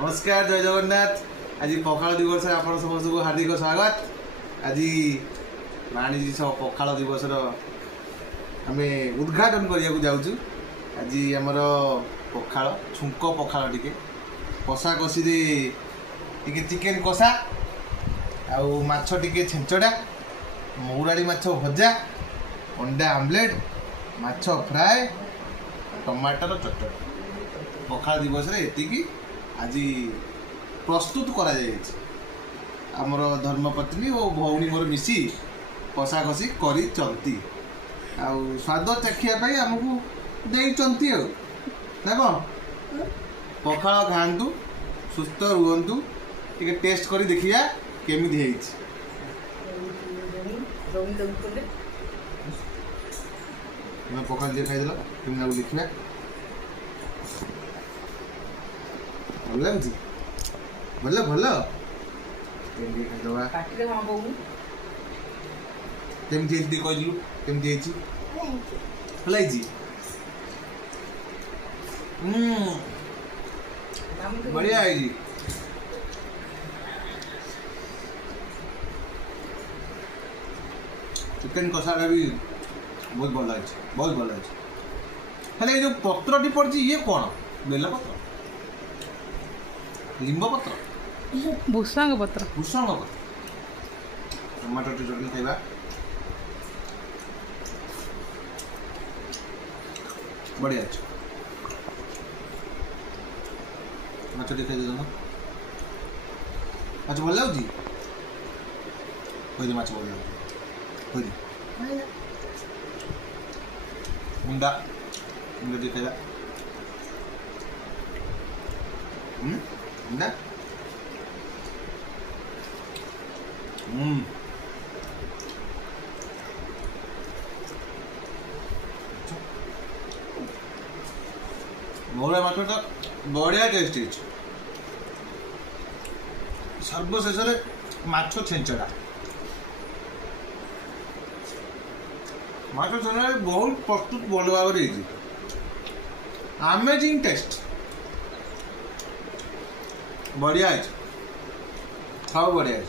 नमस्कार जय जगन्नाथ। आज पखाल दिवस आप समस्त को हार्दिक स्वागत। आज वाणिज्य पखाल दिवस आम उद्घाटन करने जाऊँ। आज आमर पखाल छुंक पखाल टिके कषा कषि टिके चिकेन कषा आउ माछ टिके छेंचड़ा मौराड़ी माछ भजा अंडा आमलेट माछ फ्राए टमाटर चटनी पखाल दिवस एतिकी आज प्रस्तुत करा जायछि। आमर धर्मपत्नी और भौणी मोर मिसी कषा कषि करी चंती आउ स्वाद चाखिया पाई हमकु देई चंती ना कौन पखाल खातु सुस्थ रुहतु टिके टेस्ट करी देखिया केमिति हेछि। मैं पखाल दिए खाइदेल केमिति लागु देखिया भल लगुच भल भल खाइदवा केमिति हेछि कहलु केमिति हेछि भल हेछि बढ़िया हेछि चिकेन कषा भी बहुत भल है बहुत भल है। हेले जो पत्रटी पड़ी ये कौन बेल पत्र लिंब पत्र भूसंग पत्र टमाटर चटनी खाइबा बढ़िया अच्छे माछ टी खाई देना माछ भल लगे माछ भल लगे मुंडा मुंडा टी खाइबा मुंडा मौरा माछटा बढ़िया टेस्ट है। सर्वशेष माछ छेंचड़ा माछ छेंचड़ा बहुत प्रस्तुत भल भाव अमेजिंग टेस्ट बढ़िया है सब बढ़िया है।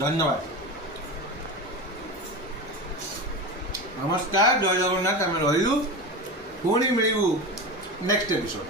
धन्यवाद नमस्कार जय जगन्नाथ। आम रही पुणी मिलू नेक्स्ट एपिसोड।